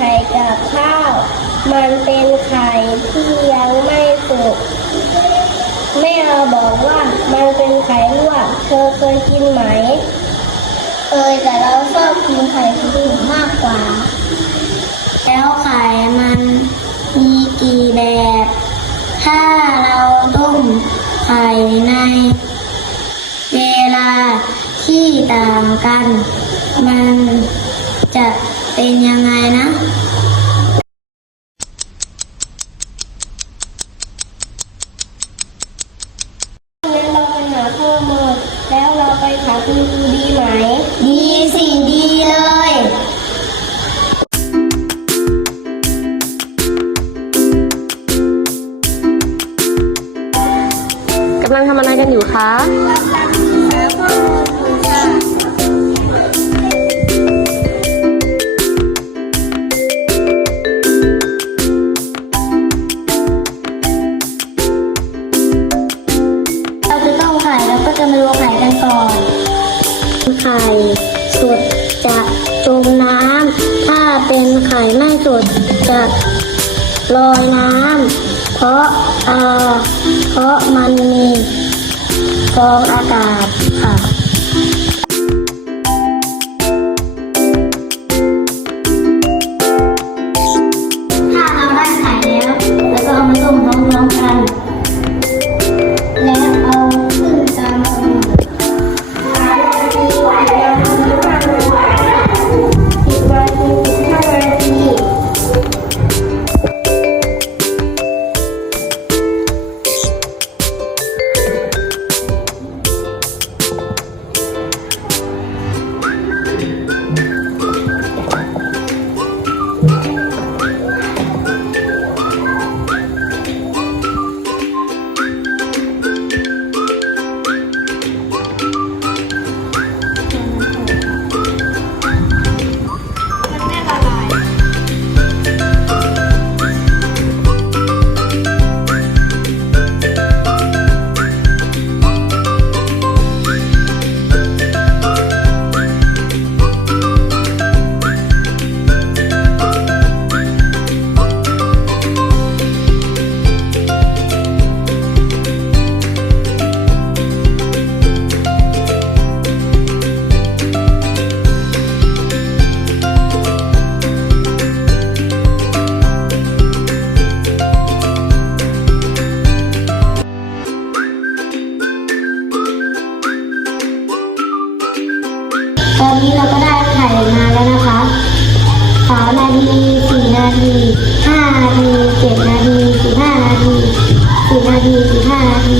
ไข่กับข้าว มันเป็นไข่ที่ยังไม่สุกแม่บอกว่ามันเป็นไข่ลวกเธอเคยกินไหม เคยแต่เราชอบกินไข่สุกมากกว่า แล้วไข่มันมีกี่แบบ ถ้าเราต้มไข่ใน เวลาที่ต่างกัน มันจะ เป็นยังไงนะงั้นเราไปหาข้อมูลแล้วเราไปถามคุณครูดีไหม ดีสิดีเลยกำลังทำอะไรกันอยู่คะ หาข้อมูล จะมาดูไข่กันก่อนไข่สดจะจมน้ำ ถ้าเป็นไข่ไม่สดจะลอยน้ำ เพราะเอ่อเพราะมันมีฟองอากาศค่ะ ตอนนี้เราก็ได้ไข่มาแล้วนะคะสามนาทีสี่นาทีห้านาทีเจ็ดนาทีสิบห้านาทีสิบนาทีสิบห้านาที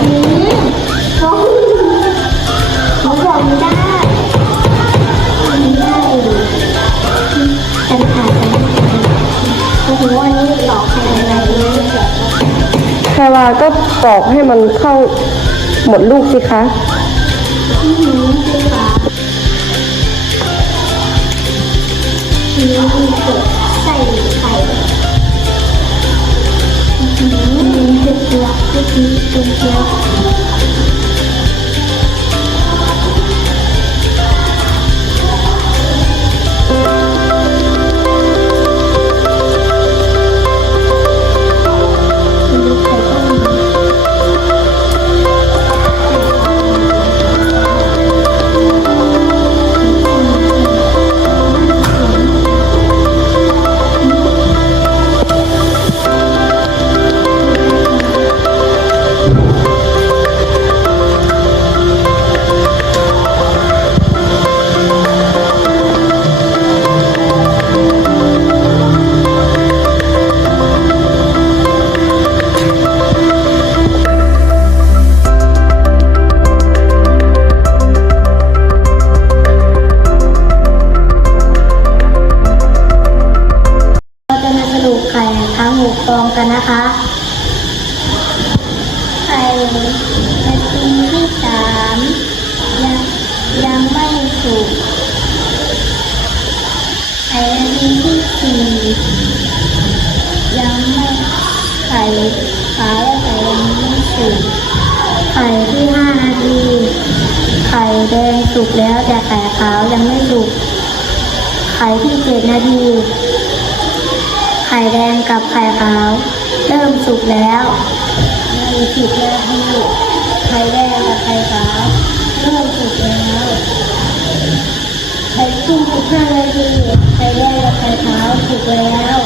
อืมเขาเขาบอกไม่ได้ไม่ได้กันขาดกันโอ้โหวันนี้หลอกใครอะไรไม่ได้แกแพรวาก็ปอกให้มันเข้าหมดลูกสิคะ ใส่ไข่อืมเกลือคือคือเป็นเก กันนะคะไข่นาทีที่สามยังยังไม่สุกไข่นาทีที่สี่ยังไม่ไข่ขาวและไข่ยังไม่สุกไข่ที่ห้านาทีไข่แดงสุกแล้วแต่ไข่ขาวยังไม่สุกไข่ที่เจ็ดนาทีไข่แดงกับไข่ขาว เริ่มสุกแล้วในสิบนาทีไข่แดงกับไข่ขาวเริ่มสุกแล้วไข่ขึ้นสิบห้านาทีไข่แดงกับไข่ขาวสุกแล้ว